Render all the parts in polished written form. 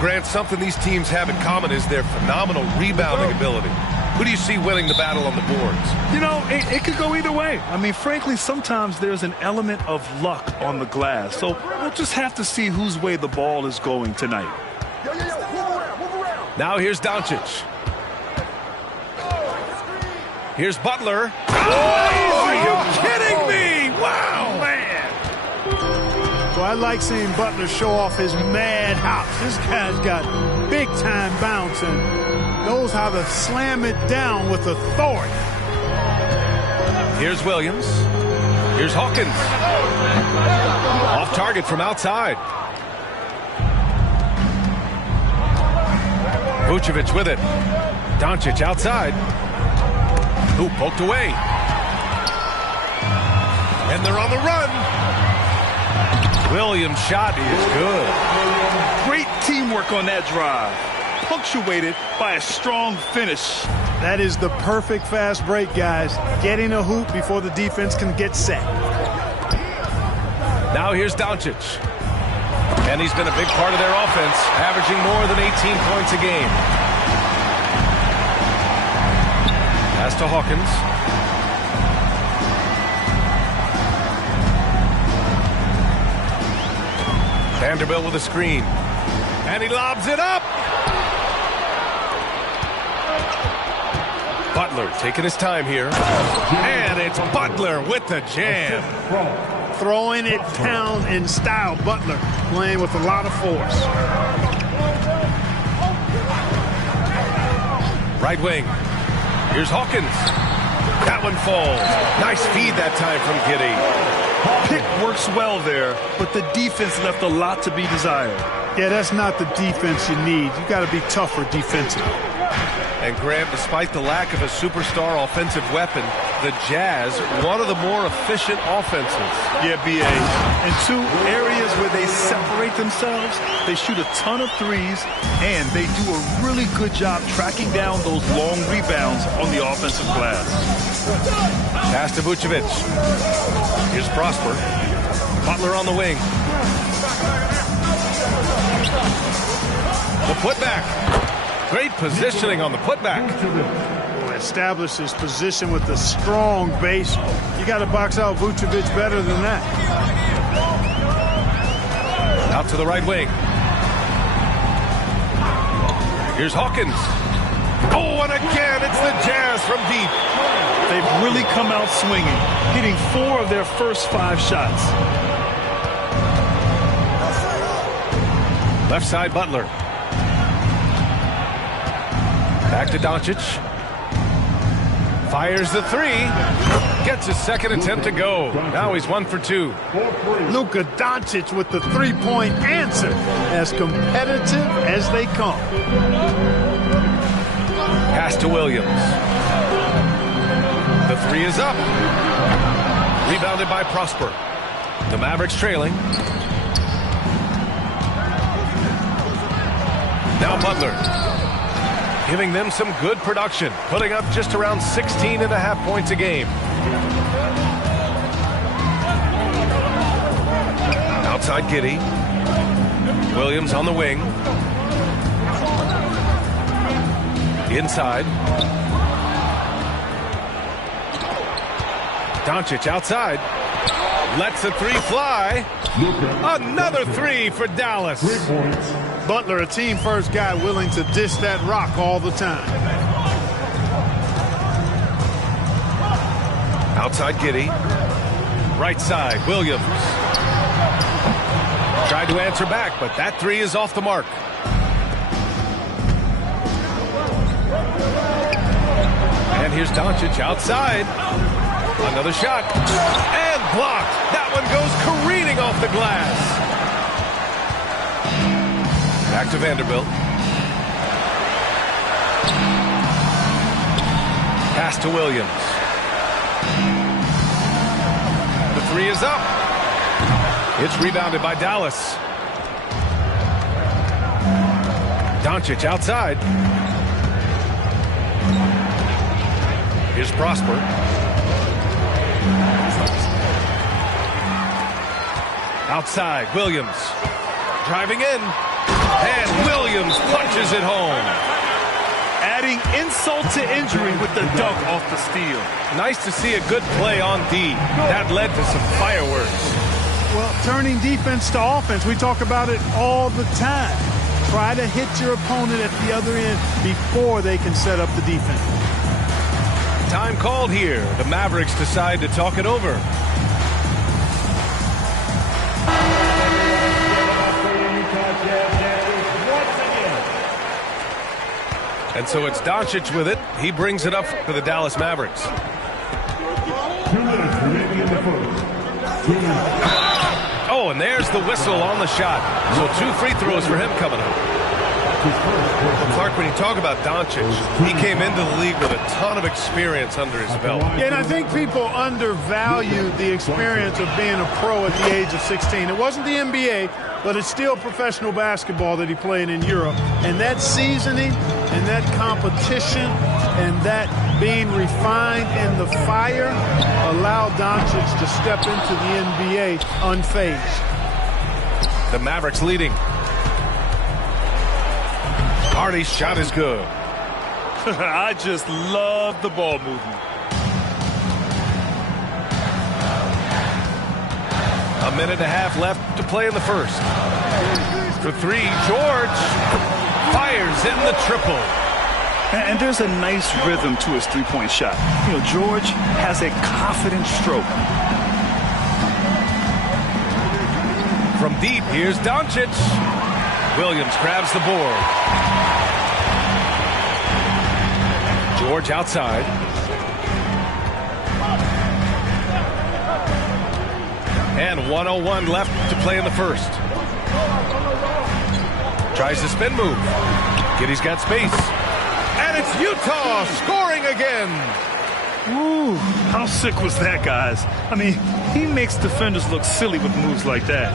Grant, something these teams have in common is their phenomenal rebounding ability. Who do you see winning the battle on the boards? You know, it could go either way. I mean, frankly, sometimes there's an element of luck on the glass. So we'll just have to see whose way the ball is going tonight. Now here's Doncic. Here's Butler. Oh, are you kidding me? Wow, man. Well, I like seeing Butler show off his mad hops. This guy's got big-time bounce and knows how to slam it down with authority. Here's Williams. Here's Hawkins. Off target from outside. Vucevic with it. Doncic outside. Who poked away. And they're on the run. Williams' shot is good. Great teamwork on that drive. Punctuated by a strong finish. That is the perfect fast break, guys. Getting a hoop before the defense can get set. Now here's Doncic. And he's been a big part of their offense, averaging more than 18 points a game. Pass to Hawkins. Vanderbilt with a screen. And he lobs it up. Butler taking his time here. And it's Butler with the jam. Throwing it down in style. Butler playing with a lot of force. Right wing. Here's Hawkins. That one falls. Nice feed that time from Giddey. Pick works well there, but the defense left a lot to be desired. Yeah, that's not the defense you need. You got to be tougher defensively. And Graham, despite the lack of a superstar offensive weapon, the Jazz, one of the more efficient offenses. Yeah, B.A. In two areas where they separate themselves, they shoot a ton of threes, and they do a really good job tracking down those long rebounds on the offensive glass. Pass to Vucevic. Here's Prosper. Butler on the wing. The putback. Great positioning on the putback. Establish his position with a strong base. You got to box out Vucevic better than that. Out to the right wing. Here's Hawkins. Oh, and again, it's the Jazz from deep. They've really come out swinging, hitting 4 of their first 5 shots. Left side, Butler. Back to Doncic. Fires the 3. Gets his second attempt to go. Now he's 1 for 2. Luka Doncic with the three-point answer. As competitive as they come. Pass to Williams. The 3 is up. Rebounded by Prosper. The Mavericks trailing. Now Butler. Giving them some good production. Putting up just around 16.5 points a game. Outside Giddey. Williams on the wing. Inside. Doncic outside. Lets the 3 fly. Another 3 for Dallas. Butler, a team-first guy willing to dish that rock all the time. Outside Giddey. Right side, Williams. Tried to answer back, but that 3 is off the mark. And here's Doncic outside. Another shot. And blocked. That one goes careening off the glass. Back to Vanderbilt. Pass to Williams. The 3 is up. It's rebounded by Dallas. Doncic outside. Here's Prosper. Outside, Williams. Driving in. And Williams punches it home. Adding insult to injury with the dunk off the steal. Nice to see a good play on D. That led to some fireworks. Well, turning defense to offense, we talk about it all the time. Try to hit your opponent at the other end before they can set up the defense. Time called here. The Mavericks decide to talk it over. And so it's Doncic with it. He brings it up for the Dallas Mavericks. Oh, and there's the whistle on the shot. So 2 free throws for him coming up. Well, Clark, when you talk about Doncic, he came into the league with a ton of experience under his belt. Yeah, and I think people undervalue the experience of being a pro at the age of 16. It wasn't the NBA, but it's still professional basketball that he played in Europe. And that seasoning and that competition and that being refined in the fire allowed Doncic to step into the NBA unfazed. The Mavericks leading. Hardy's shot is good. I just love the ball movement. A minute and a half left to play in the first. For 3, George fires in the triple. And there's a nice rhythm to his three-point shot. You know, George has a confident stroke. From deep, here's Doncic. Williams grabs the board. George outside. And 1:01 left to play in the first. Tries the spin move. Giddey's got space. And it's Utah scoring again. Ooh, how sick was that, guys? I mean, he makes defenders look silly with moves like that.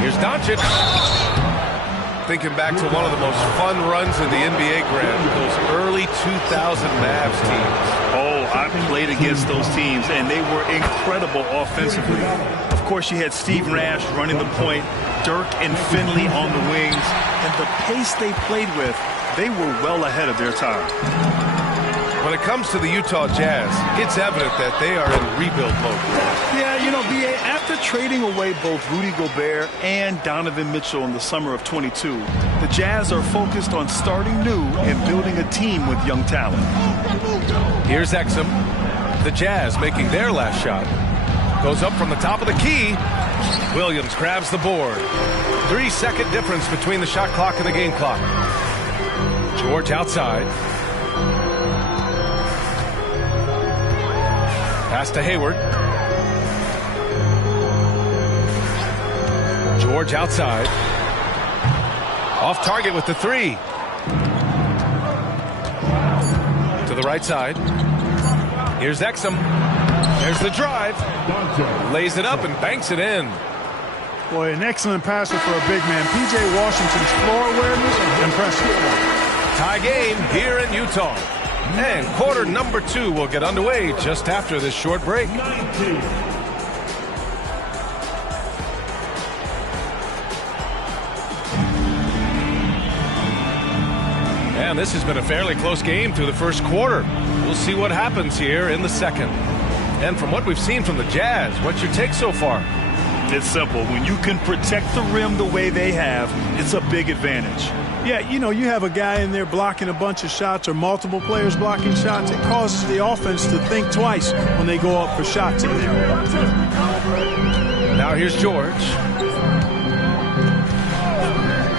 Here's Doncic. Thinking back to one of the most fun runs in the NBA, Grant, those early 2000 Mavs teams. Oh, I played against those teams, and they were incredible offensively. Of course, you had Steve Nash running the point, Dirk and Finley on the wings, and the pace they played with, they were well ahead of their time. When it comes to the Utah Jazz, it's evident that they are in rebuild mode. Yeah, you know, B.A., after trading away both Rudy Gobert and Donovan Mitchell in the summer of 22, the Jazz are focused on starting new and building a team with young talent. Here's Exum. The Jazz making their last shot. Goes up from the top of the key. Williams grabs the board. 3-second difference between the shot clock and the game clock. George outside. Pass to Hayward. George outside. Off target with the 3. To the right side. Here's Exum. There's the drive. Lays it up and banks it in. Boy, an excellent passer for a big man. P.J. Washington's floor awareness, impressive. Tie game here in Utah. And quarter number 2 will get underway just after this short break. And this has been a fairly close game through the first quarter. We'll see what happens here in the second. And from what we've seen from the Jazz, what's your take so far? It's simple. When you can protect the rim the way they have, it's a big advantage. Yeah, you know, you have a guy in there blocking a bunch of shots or multiple players blocking shots. It causes the offense to think twice when they go up for shots in there. Now here's George.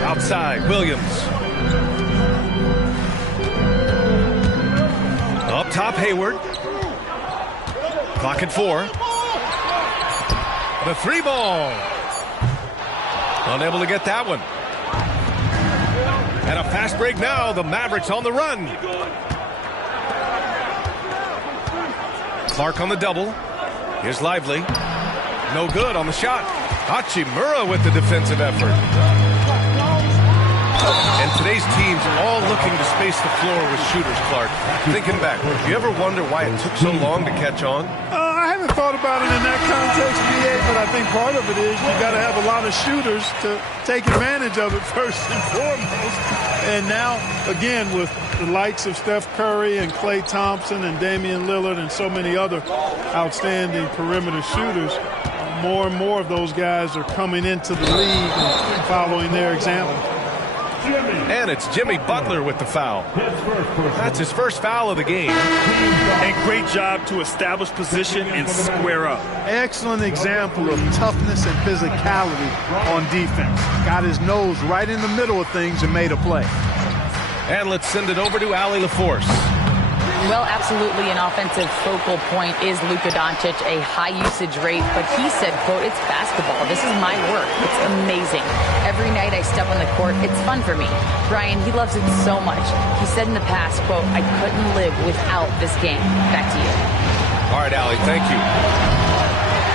Outside, Williams. Up top, Hayward. Clock at 4. The 3 ball. Unable to get that one. And a fast break now. The Mavericks on the run. Clark on the double. Here's Lively. No good on the shot. Hachimura with the defensive effort. And today's teams all looking to space the floor with shooters, Clark. Thinking back, do you ever wonder why it took so long to catch on? I haven't thought about it in that context, BA, but I think part of it is you got to have a lot of shooters to take advantage of it first and foremost. And now, again, with the likes of Steph Curry and Klay Thompson and Damian Lillard and so many other outstanding perimeter shooters, more and more of those guys are coming into the league and following their example. And it's Jimmy Butler with the foul. That's his first foul of the game. And great job to establish position and square up. Excellent example of toughness and physicality on defense. Got his nose right in the middle of things and made a play. And let's send it over to Allie LaForce. Well, absolutely an offensive focal point is Luka Doncic, a high usage rate, but he said, quote, it's basketball. This is my work. It's amazing. Every night I step on the court, it's fun for me. Brian, he loves it so much. He said in the past, quote, I couldn't live without this game. Back to you. All right, Allie, thank you.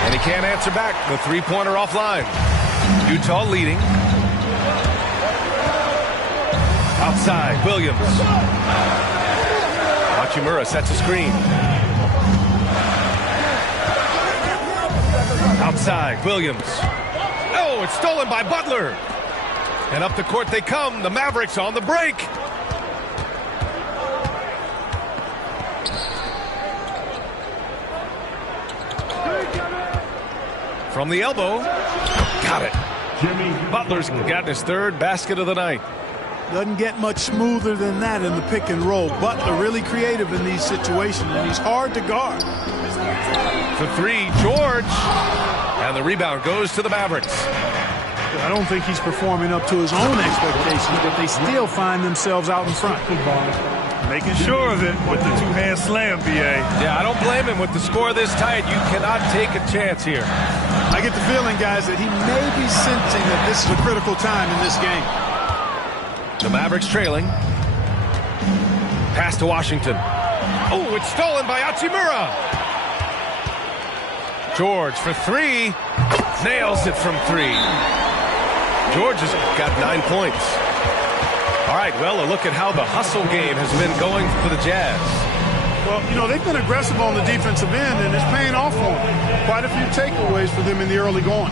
And he can't answer back. The three-pointer offline. Utah leading. Outside, Williams. Hachimura sets a screen. Outside, Williams. Oh, it's stolen by Butler. And up the court they come. The Mavericks on the break. From the elbow. Got it. Butler's gotten his third basket of the night. Doesn't get much smoother than that in the pick and roll. Butler really creative in these situations, and he's hard to guard. For three, George. And the rebound goes to the Mavericks. I don't think he's performing up to his own expectations, but they still find themselves out in front. Making sure of it with the two-hand slam, BA. Yeah, I don't blame him. With the score this tight, you cannot take a chance here. I get the feeling, guys, that he may be sensing that this is a critical time in this game. The Mavericks trailing. Pass to Washington. Oh, it's stolen by Hachimura. George for three. Nails it from three. George has got 9 points. All right, well, a look at how the hustle game has been going for the Jazz. Well, you know, they've been aggressive on the defensive end, and it's paying off for them. Quite a few takeaways for them in the early going.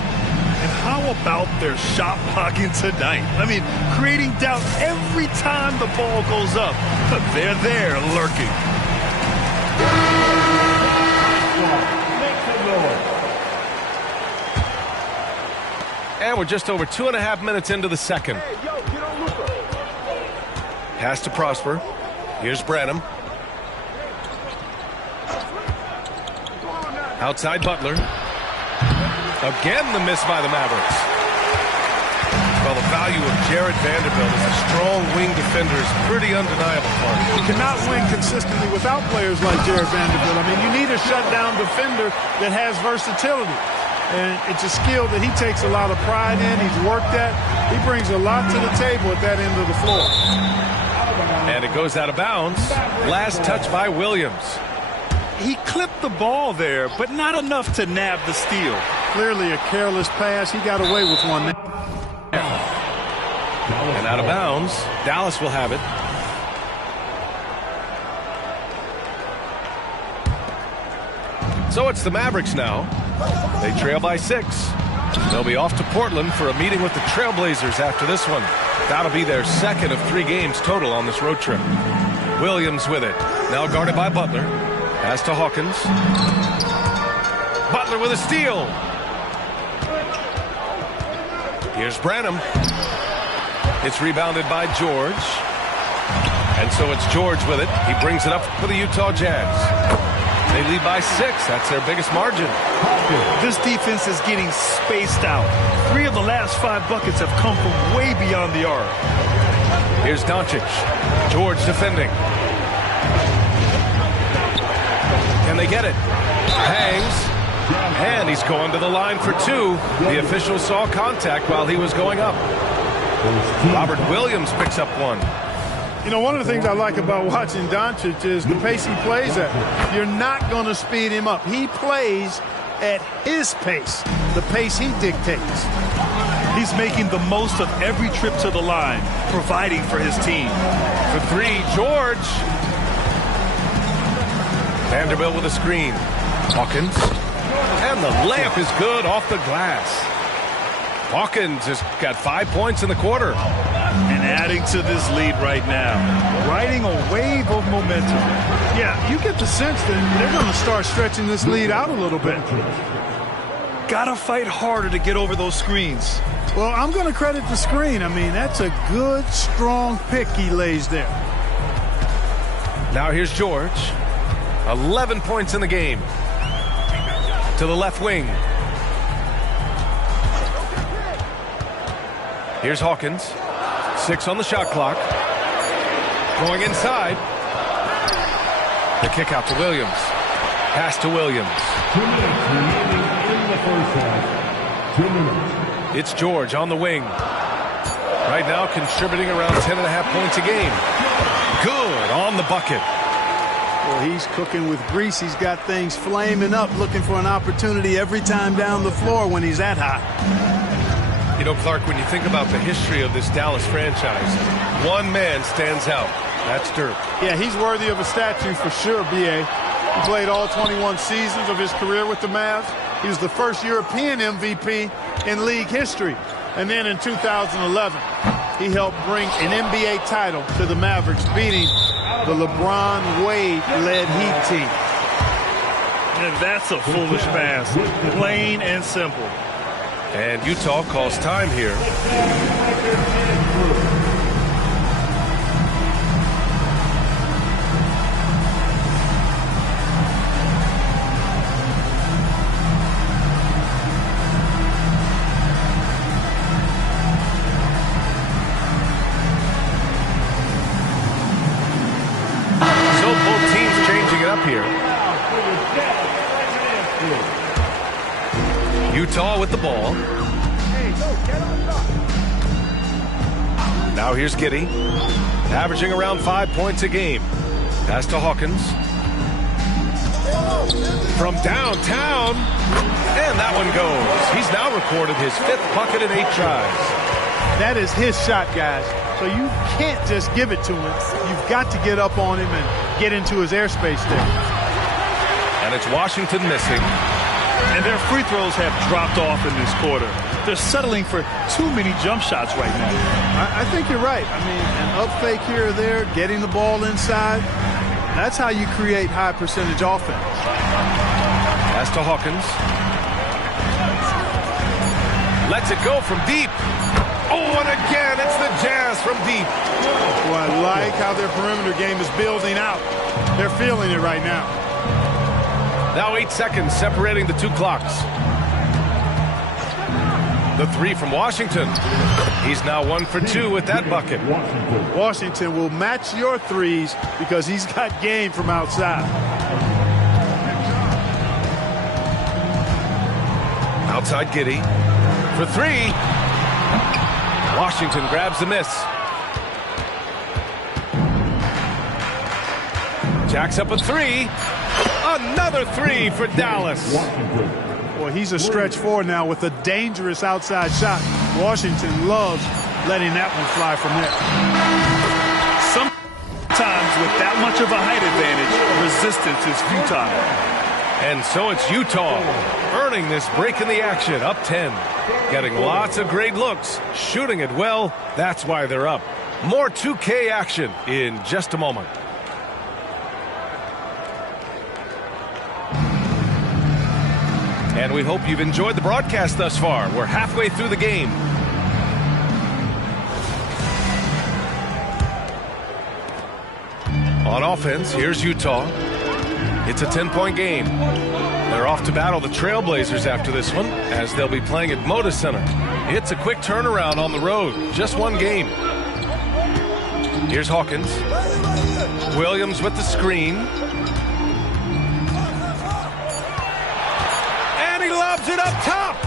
And how about their shot blocking tonight? I mean, creating doubt every time the ball goes up. But they're there lurking. And we're just over 2.5 minutes into the second. Pass to Prosper. Here's Branham. Outside Butler. Again, the miss by the Mavericks. Well, the value of Jared Vanderbilt as a strong wing defender is pretty undeniable for him. You cannot win consistently without players like Jared Vanderbilt. I mean, you need a shutdown defender that has versatility. And it's a skill that he takes a lot of pride in. He's worked at. He brings a lot to the table at that end of the floor. And it goes out of bounds. Last touch by Williams. He clipped the ball there, but not enough to nab the steal. Clearly a careless pass. He got away with one. And out of bounds. Dallas will have it. So it's the Mavericks now. They trail by 6. They'll be off to Portland for a meeting with the Trailblazers after this one. That'll be their second of 3 games total on this road trip. Williams with it. Now guarded by Butler. Pass to Hawkins. Butler with a steal. Here's Branham. It's rebounded by George. And so it's George with it. He brings it up for the Utah Jazz. They lead by 6. That's their biggest margin. This defense is getting spaced out. 3 of the last 5 buckets have come from way beyond the arc. Here's Doncic. George defending. Can they get it? Hangs. And he's going to the line for 2. The official saw contact while he was going up. Robert Williams picks up 1. You know, one of the things I like about watching Doncic is the pace he plays at. You're not going to speed him up. He plays at his pace, the pace he dictates. He's making the most of every trip to the line, providing for his team. For 3, George. Vanderbilt with a screen. Hawkins. And the layup is good off the glass. Hawkins has got 5 points in the quarter. And adding to this lead right now. Riding a wave of momentum. Yeah, you get the sense that they're going to start stretching this lead out a little bit. Gotta fight harder to get over those screens. Well, I'm going to credit the screen. I mean, that's a good, strong pick he lays there. Now here's George. 11 points in the game. To the left wing. Here's Hawkins. 6 on the shot clock. Going inside. The kick out to Williams. Pass to Williams. 2 minutes remaining in the first half. 2 minutes. It's George on the wing. Right now contributing around 10.5 points a game. Good on the bucket. Well, he's cooking with grease. He's got things flaming up, looking for an opportunity every time down the floor when he's that hot. You know, Clark, when you think about the history of this Dallas franchise, one man stands out. That's Dirk. Yeah, he's worthy of a statue for sure, B.A. He played all 21 seasons of his career with the Mavs. He was the first European MVP in league history. And then in 2011, he helped bring an NBA title to the Mavericks, beating the LeBron Wade-led Heat team. And that's a foolish pass. Plain and simple. And Utah calls time here. So both teams changing it up here. Utah with the ball. Now here's Giddey, averaging around 5 points a game. Pass to Hawkins. From downtown, and that one goes. He's now recorded his 5th bucket in 8 tries. That is his shot, guys. So you can't just give it to him. You've got to get up on him and get into his airspace there. And it's Washington missing. And their free throws have dropped off in this quarter. They're settling for too many jump shots right now. I think you're right. I mean, an up fake here or there, getting the ball inside, that's how you create high percentage offense. Pass to Hawkins. Lets it go from deep. Oh, and again, it's the Jazz from deep. Well, I like how their perimeter game is building out. They're feeling it right now. Now 8 seconds separating the 2 clocks. The 3 from Washington. He's now 1 for 2 with that bucket. Washington will match your threes because he's got game from outside. Outside Giddey for 3. Washington grabs the miss. Jacks up a 3. Another 3 for Dallas. Boy, he's a stretch forward now with a dangerous outside shot. Washington loves letting that one fly from there. Sometimes with that much of a height advantage, resistance is futile. And so it's Utah earning this break in the action, up 10. Getting lots of great looks, shooting it well. That's why they're up. More 2K action in just a moment. And we hope you've enjoyed the broadcast thus far. We're halfway through the game. On offense, here's Utah. It's a 10-point game. They're off to battle the Trailblazers after this one, as they'll be playing at Moda Center. It's a quick turnaround on the road. Just one game. Here's Hawkins. Williams with the screen. Lobs it up top.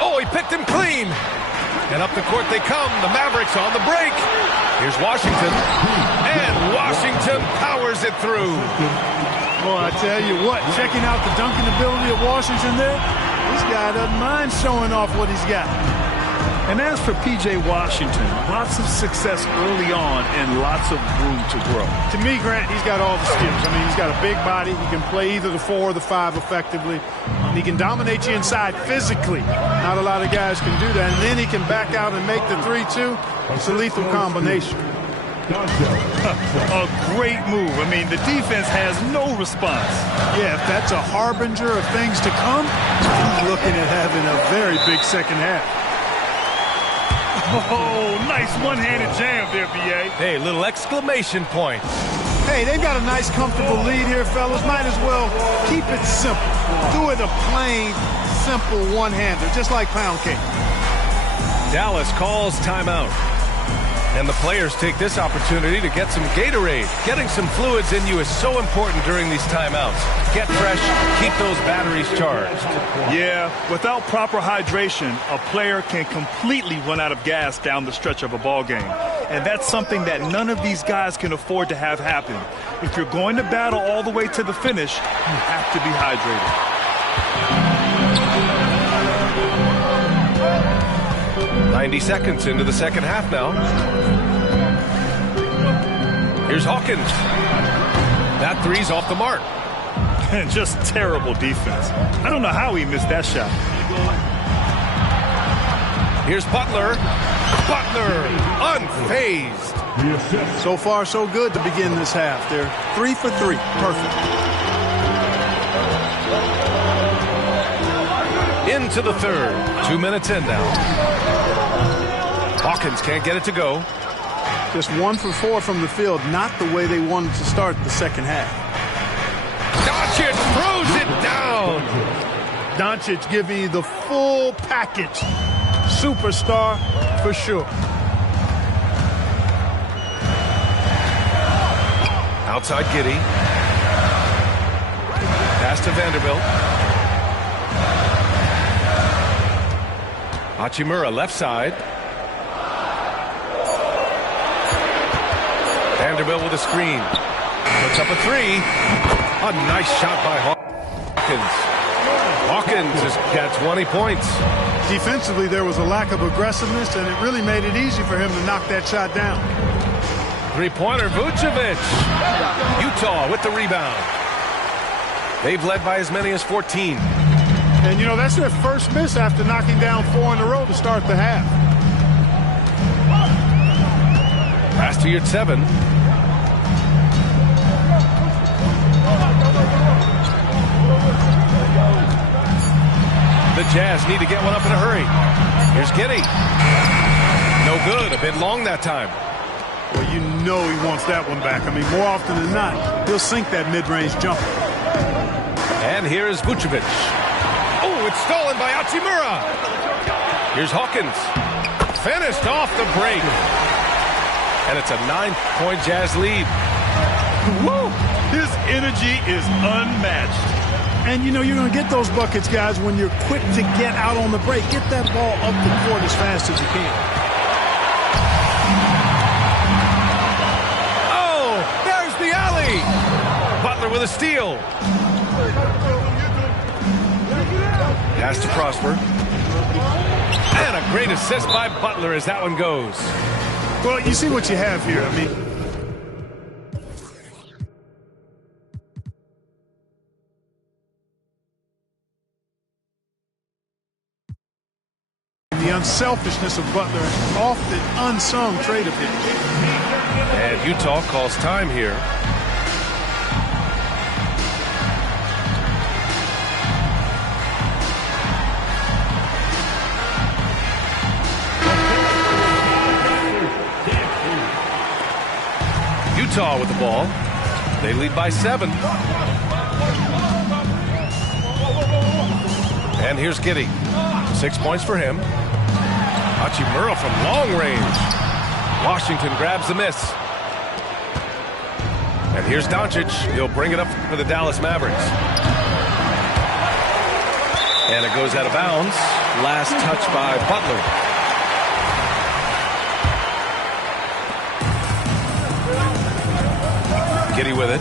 Oh, he picked him clean. And up the court they come. The Mavericks on the break. Here's Washington. And Washington powers it through. Boy, I tell you what, checking out the dunking ability of Washington there, this guy doesn't mind showing off what he's got. And as for P.J. Washington, lots of success early on and lots of room to grow. To me, Grant, he's got all the skills. I mean, he's got a big body. He can play either the 4 or the 5 effectively. He can dominate you inside physically. Not a lot of guys can do that. And then he can back out and make the 3-2. It's a lethal combination. A great move. I mean, the defense has no response. Yeah, if that's a harbinger of things to come, he's looking at having a very big second half. Oh, nice one-handed jam there, B.A. Hey, little exclamation point. Hey, they've got a nice, comfortable lead here, fellas. Might as well keep it simple. Do it a plain, simple one-hander, just like pound cake. Dallas calls timeout. And the players take this opportunity to get some Gatorade. Getting some fluids in you is so important during these timeouts. Get fresh, keep those batteries charged. Yeah, without proper hydration, a player can completely run out of gas down the stretch of a ball game. And that's something that none of these guys can afford to have happen. If you're going to battle all the way to the finish, you have to be hydrated. 90 seconds into the second half now. Here's Hawkins. That three's off the mark. Just terrible defense. I don't know how he missed that shot. Here's Butler. Butler, unfazed. So far, so good to begin this half. They're 3 for 3. Perfect. Into the third. 2 minutes in now. Hawkins can't get it to go. Just 1 for 4 from the field. Not the way they wanted to start the second half. Doncic throws it down. Doncic giving you the full package. Superstar for sure. Outside Giddey. Pass to Vanderbilt. Hachimura left side. Vanderbilt with a screen. Puts up a 3. A nice shot by Hawkins. Hawkins has got 20 points. Defensively, there was a lack of aggressiveness, and it really made it easy for him to knock that shot down. Three-pointer, Vucevic. Utah with the rebound. They've led by as many as 14. And, you know, that's their first miss after knocking down 4 in a row to start the half. Pass to your 7. The Jazz need to get one up in a hurry. Here's Giddey. No good. A bit long that time. Well, you know he wants that one back. I mean, more often than not, he'll sink that mid-range jumper. And here is Vucevic. Oh, it's stolen by Hachimura. Here's Hawkins. Finished off the break. And it's a 9-point Jazz lead. Woo! His energy is unmatched. And, you know, you're going to get those buckets, guys, when you're quick to get out on the break. Get that ball up the court as fast as you can. Oh, there's the alley. Butler with a steal. Pass to Prosper. And a great assist by Butler as that one goes. Well, you see what you have here. I mean, the unselfishness of Butler, an often unsung trait of his. And Utah calls time here. Utah with the ball. They lead by 7. And here's Giddey. 6 points for him. Hachimura from long range. Washington grabs the miss. And here's Doncic. He'll bring it up for the Dallas Mavericks. And it goes out of bounds. Last touch by Butler. Giddey with it.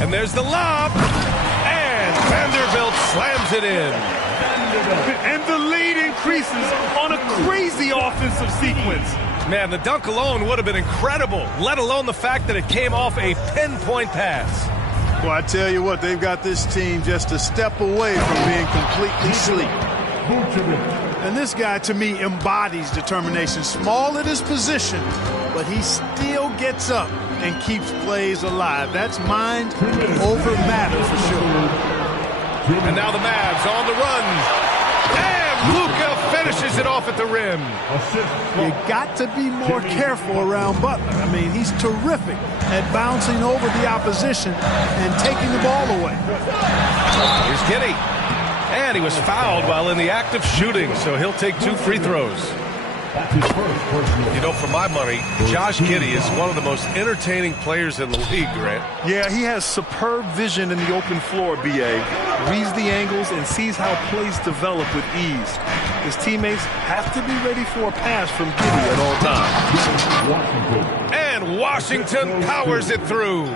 And there's the lob. And Vanderbilt slams it in. And the lead increases on a crazy offensive sequence. Man, the dunk alone would have been incredible, let alone the fact that it came off a pinpoint pass. Well, I tell you what, they've got this team just a step away from being completely asleep. And this guy, to me, embodies determination. Small at his position, but he still gets up and keeps plays alive. That's mind over matter for sure. And now the Mavs on the run. And Luka finishes it off at the rim. You got to be more careful around Butler. I mean, he's terrific at bouncing over the opposition and taking the ball away. Here's Giddey. And he was fouled while in the act of shooting, so he'll take 2 free throws. You know, for my money, Josh Giddey is one of the most entertaining players in the league, Grant. Yeah, he has superb vision in the open floor, B.A. Reads the angles and sees how plays develop with ease. His teammates have to be ready for a pass from Giddey at all times. And Washington powers it through.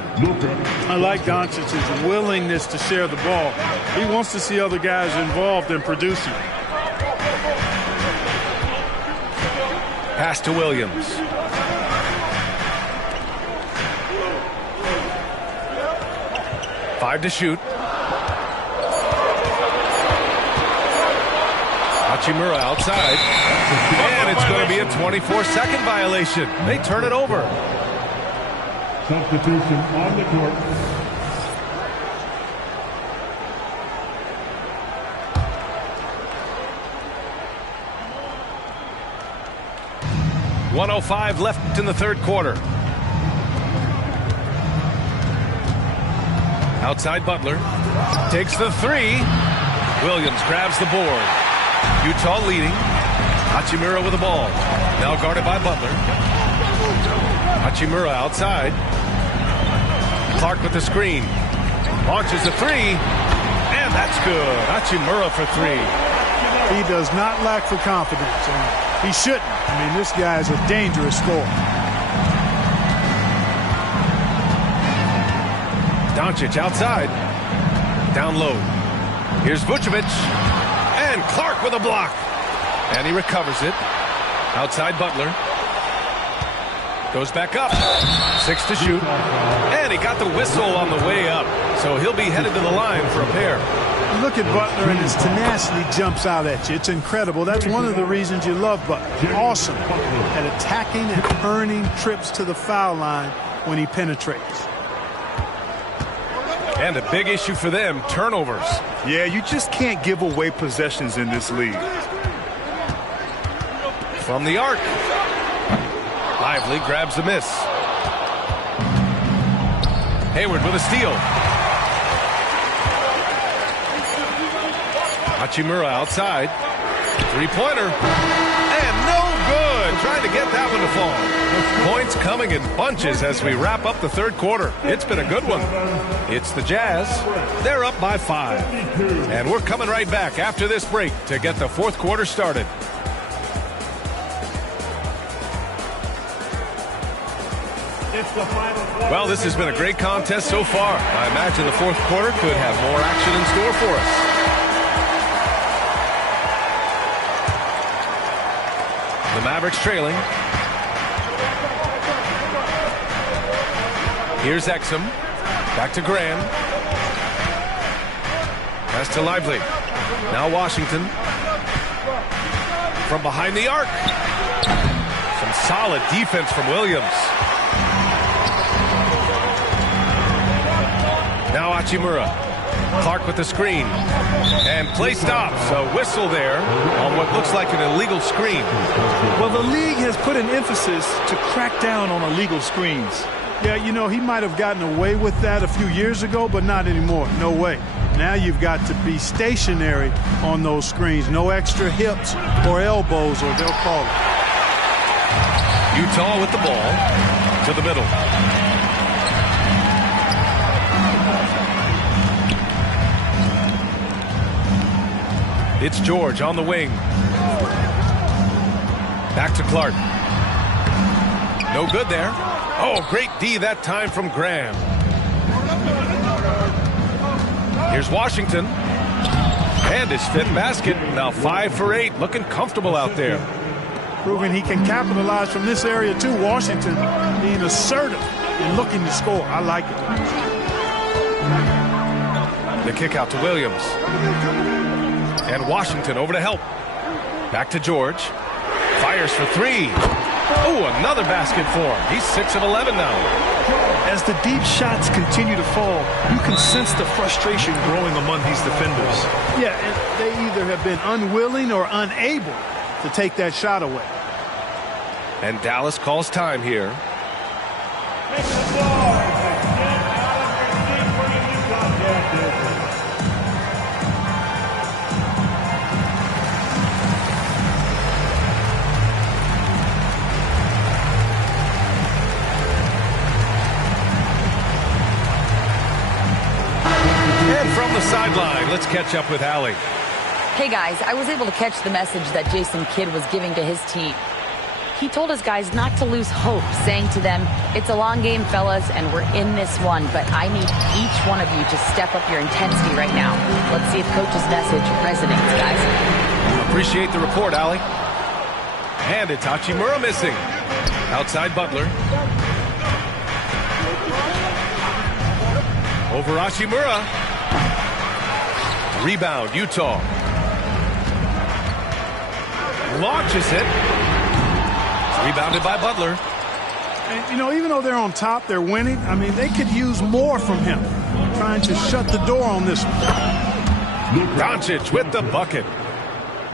I like Doncic's willingness to share the ball. He wants to see other guys involved in producing. Pass to Williams. Five to shoot. Hachimura outside. And it's going to be a 24-second violation. They turn it over. Substitution on the court. .105 left in the third quarter. Outside Butler. Takes the three. Williams grabs the board. Utah leading. Hachimura with the ball. Now guarded by Butler. Hachimura outside. Clark with the screen. Launches the three. And that's good. Hachimura for three. He does not lack for confidence. And he shouldn't. I mean, this guy is a dangerous scorer. Doncic outside. Down low. Here's Vucevic. And Clark with a block. And he recovers it. Outside Butler. Goes back up. 6 to shoot. And he got the whistle on the way up. So he'll be headed to the line for a pair. Look at Butler, and his tenacity jumps out at you. It's incredible. That's one of the reasons you love Butler. Awesome at attacking and earning trips to the foul line when he penetrates. And a big issue for them, turnovers. Yeah, you just can't give away possessions in this league. From the arc. Lively grabs the miss. Hayward with a steal. Hachimura outside. Three-pointer. And no good. Trying to get that one to fall. Points coming in bunches as we wrap up the third quarter. It's been a good one. It's the Jazz. They're up by 5. And we're coming right back after this break to get the fourth quarter started. Well, this has been a great contest so far. I imagine the fourth quarter could have more action in store for us. The Mavericks trailing. Here's Exum. Back to Graham. Pass to Lively. Now Washington. From behind the arc. Some solid defense from Williams. Now Hachimura. Clark with the screen. And play stops. A whistle there on what looks like an illegal screen. Well, the league has put an emphasis to crack down on illegal screens. Yeah, you know, he might have gotten away with that a few years ago, but not anymore. No way. Now you've got to be stationary on those screens. No extra hips or elbows, or they'll call it. Utah with the ball to the middle. It's George on the wing. Back to Clark. No good there. Oh, great D that time from Graham. Here's Washington. And his 5th basket. Now 5 for 8. Looking comfortable out there. Proving he can capitalize from this area too. Washington being assertive and looking to score. I like it. The kick out to Williams. And Washington over to help. Back to George. Fires for 3. Oh, another basket for him. He's 6 of 11 now. As the deep shots continue to fall, you can sense the frustration growing among these defenders. Yeah, and they either have been unwilling or unable to take that shot away. And Dallas calls time here. And from the sideline, let's catch up with Allie. Hey guys, I was able to catch the message that Jason Kidd was giving to his team. He told his guys not to lose hope, saying to them, it's a long game, fellas, and we're in this one, but I need each one of you to step up your intensity right now. Let's see if Coach's message resonates, guys. Appreciate the report, Allie. And it's Hachimura missing. Outside Butler. Over Hachimura. Rebound, Utah. Launches it. Rebounded by Butler. And, you know, even though they're on top, they're winning. I mean, they could use more from him. Trying to shut the door on this one. Doncic with the bucket.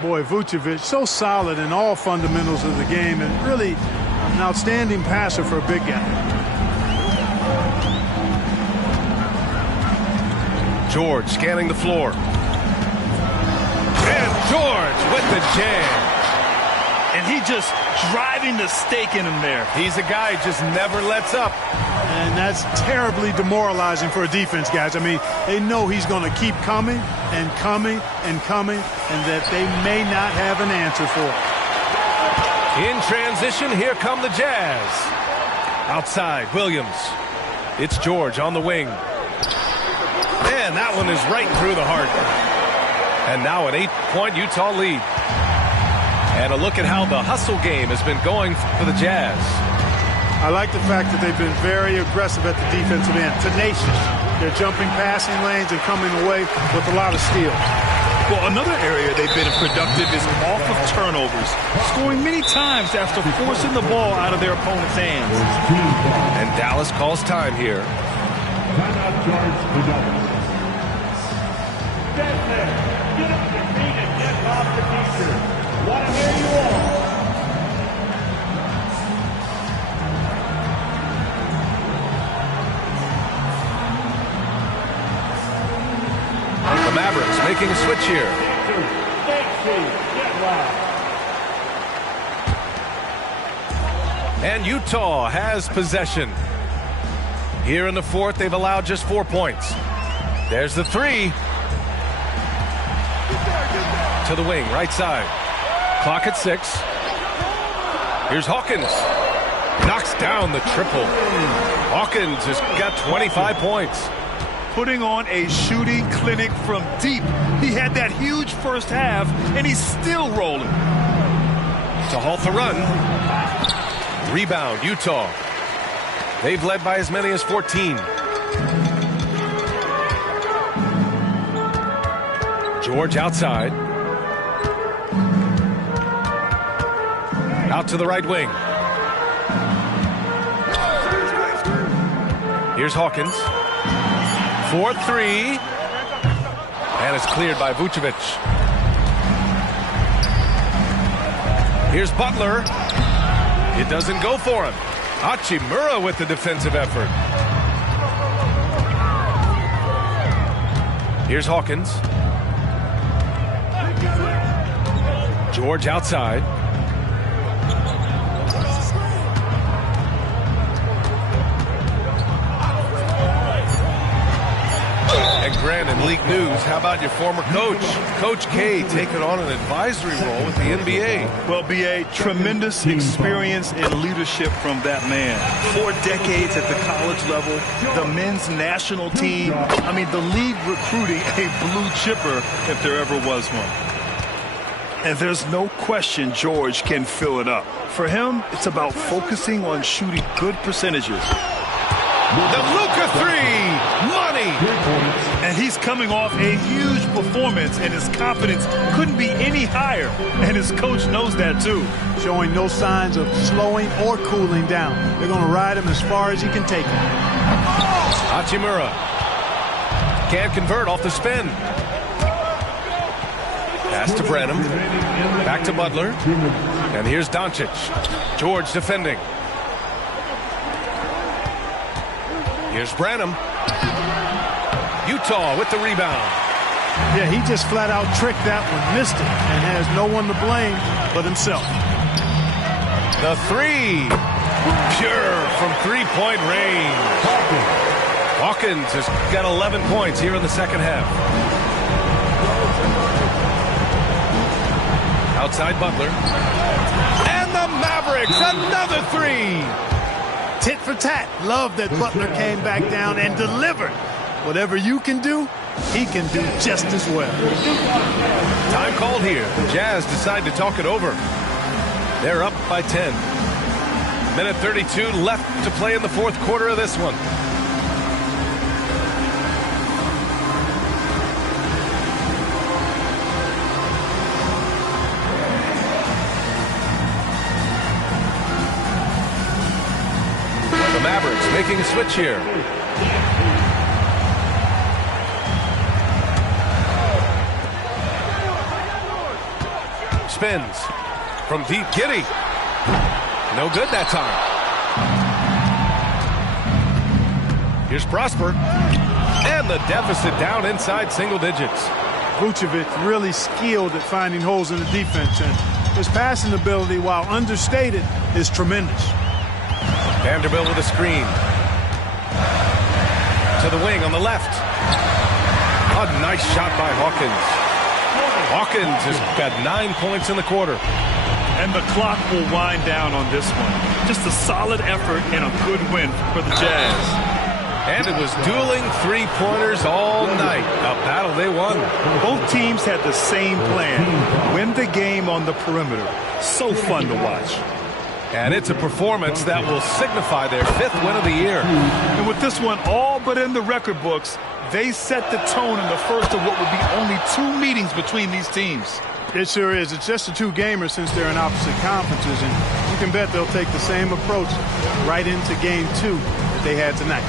Boy, Vucevic, so solid in all fundamentals of the game and really an outstanding passer for a big guy. George scanning the floor. And George with the jam. And he just driving the stake in him there. He's a guy who just never lets up. And that's terribly demoralizing for a defense, guys. I mean, they know he's going to keep coming and coming and coming, and that they may not have an answer for it. In transition, here come the Jazz. Outside, Williams. It's George on the wing. Man, that one is right through the heart. And now an 8-point Utah lead. And a look at how the hustle game has been going for the Jazz. I like the fact that they've been very aggressive at the defensive end. Tenacious. They're jumping passing lanes and coming away with a lot of steals. Well, another area they've been productive is off of turnovers, scoring many times after forcing the ball out of their opponent's hands. And Dallas calls time here. Timeout charge for Dallas. Get there. Get up your feet and get off the t-shirt. Want to hear you all. The Mavericks making a switch here. And Utah has possession. Here in the fourth, they've allowed just 4 points. There's the 3. To the wing, right side. Clock at 6. Here's Hawkins. Knocks down the triple. Hawkins has got 25 points. Putting on a shooting clinic from deep. He had that huge first half, and he's still rolling. To halt the run. Rebound, Utah. They've led by as many as 14. George outside. Out to the right wing. Here's Hawkins. 4-3. And it's cleared by Vucevic. Here's Butler. It doesn't go for him. Hachimura with the defensive effort. Here's Hawkins. George outside. And Grant, in league news, how about your former coach? Coach K taking on an advisory role with the NBA. Well, B.A., tremendous experience and leadership from that man. 4 decades at the college level, the men's national team. I mean, the league recruiting a blue chipper if there ever was one. And there's no question George can fill it up. For him, it's about focusing on shooting good percentages. The Luka three, money! And he's coming off a huge performance, and his confidence couldn't be any higher. And his coach knows that, too. Showing no signs of slowing or cooling down. They're going to ride him as far as he can take him. Hachimura can't convert off the spin. Pass to Branham. Back to Butler. And here's Doncic. George defending. Here's Branham. Utah with the rebound. Yeah, he just flat out tricked that one, missed it, and has no one to blame but himself. The three. Pure from three-point range. Hawkins has got 11 points here in the second half. Outside Butler. And the Mavericks, another three. Tit for tat. Love that Butler came back down and delivered. Whatever you can do, he can do just as well. Time called here. The Jazz decide to talk it over. They're up by 10. Minute 32 left to play in the fourth quarter of this one. The Mavericks making a switch here. Spins from deep. Giddy. No good that time. Here's Prosper. And the deficit down inside single digits. Vucevic really skilled at finding holes in the defense, and his passing ability, while understated, is tremendous. Vanderbilt with a screen. To the wing on the left. A nice shot by Hawkins. Hawkins has got 9 points in the quarter. And the clock will wind down on this one. Just a solid effort and a good win for the Jazz. And it was dueling three-pointers all night. A battle they won. Both teams had the same plan. Win the game on the perimeter. So fun to watch. And it's a performance that will signify their 5th win of the year. And with this one all but in the record books, they set the tone in the first of what would be only 2 meetings between these teams. It sure is. It's just a 2-gamer since they're in opposite conferences, and you can bet they'll take the same approach right into game 2 that they had tonight.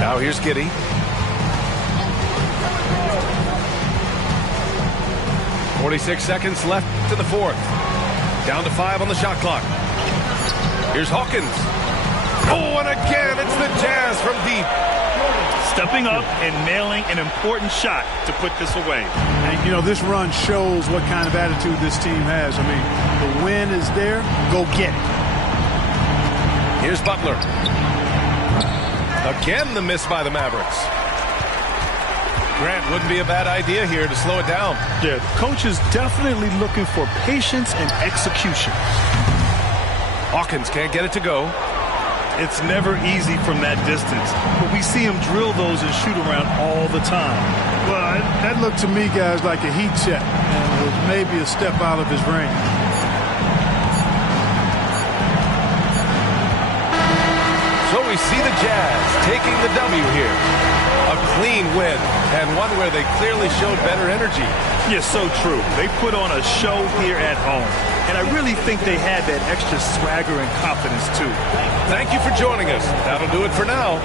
Now here's Giddey. .46 seconds left to the fourth. Down to 5 on the shot clock. Here's Hawkins. Oh, and again, it's the Jazz from deep. Stepping up and nailing an important shot to put this away. And, you know, this run shows what kind of attitude this team has. I mean, the win is there. Go get it. Here's Butler. Again, the miss by the Mavericks. Grant, wouldn't be a bad idea here to slow it down. Yeah, the coach is definitely looking for patience and execution. Hawkins can't get it to go. It's never easy from that distance, but we see him drill those and shoot around all the time. Well, that looked to me, guys, like a heat check, and it was maybe a step out of his range. So we see the Jazz taking the W here. A clean win, and one where they clearly showed better energy. Yeah, so true. They put on a show here at home, and I really think they had that extra swagger and confidence, too. Thank you for joining us. That'll do it for now.